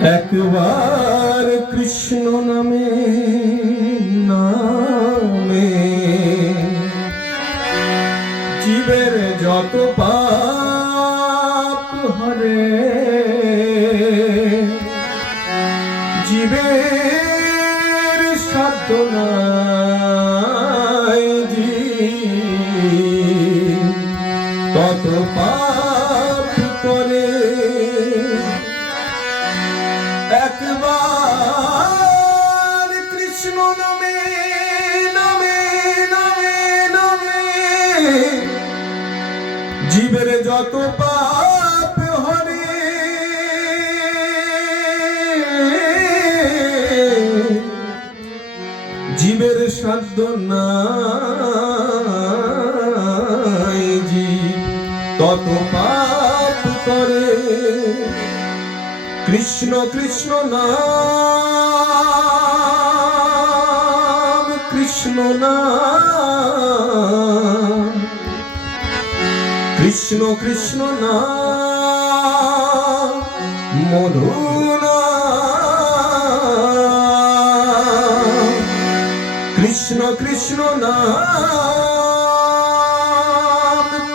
একবার কৃষ্ণ নামে নামে জীবের যত পাপ হরে, জীবের সাধ্য নাই তত পাপ করে। একবার কৃষ্ণ নামে নামে নামে নামে জীবের যত পাপ হরে, জীবের সাধ্য নাই তত পাপ করে। কৃষ্ণ কৃষ্ণ নাম, কৃষ্ণ নাম, কৃষ্ণ কৃষ্ণ নাম, মধু নাম। কৃষ্ণ কৃষ্ণ নাম,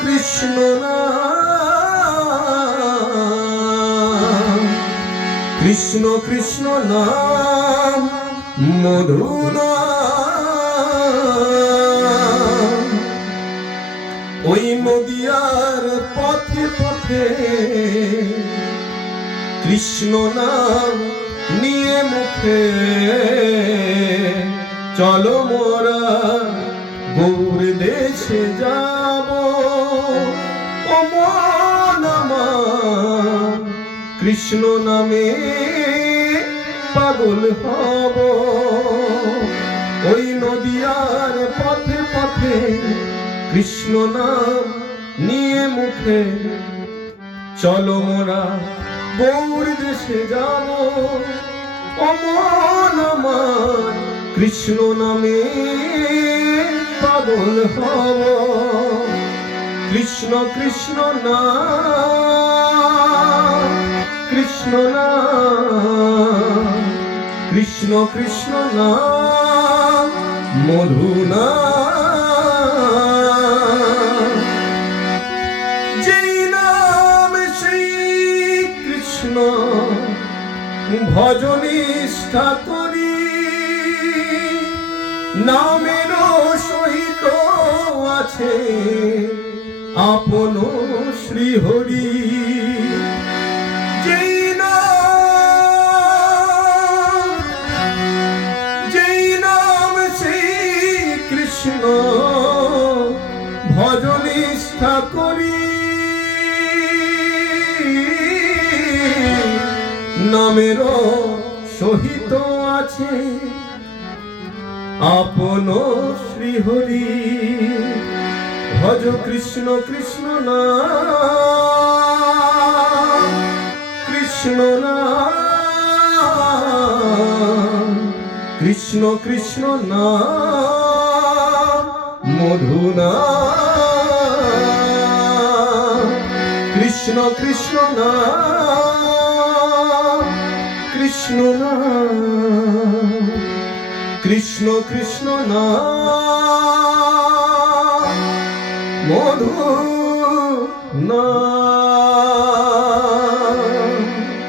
কৃষ্ণ নাম, কৃষ্ণ কৃষ্ণ নাম, মধু নাম। ওই নদিয়ার পথে পথে কৃষ্ণ নাম নিয়ে মুখে, চলো মোরা গৌর দেশে যাব। ও মন আমার কৃষ্ণ নামে পাগল হব। ওই নদিয়ার পথে পথে কৃষ্ণ নাম নিয়ে মুখে, চলো মোরা গৌর দেশে যাব। ও মন আমার কৃষ্ণ নামে পাগল হব। কৃষ্ণ কৃষ্ণ নাম, কৃষ্ণ নাম, কৃষ্ণ কৃষ্ণ নাম, মধু নাম। যেই নাম সেই কৃষ্ণ ভজনিষ্ঠা করি, নামেরও সহিত আছে আপন শ্রীহরি। যেই নাম সেই কৃষ্ণ ভজনিষ্ঠা করি, নামেরও সহিত আছে আপন শ্রীহরি। ভজ কৃষ্ণ কৃষ্ণ নাম, কৃষ্ণ নাম, কৃষ্ণ কৃষ্ণ নাম, মধু নাম। কৃষ্ণ কৃষ্ণ নাম, কৃষ্ণ নাম, কৃষ্ণ কৃষ্ণ নাম, মধু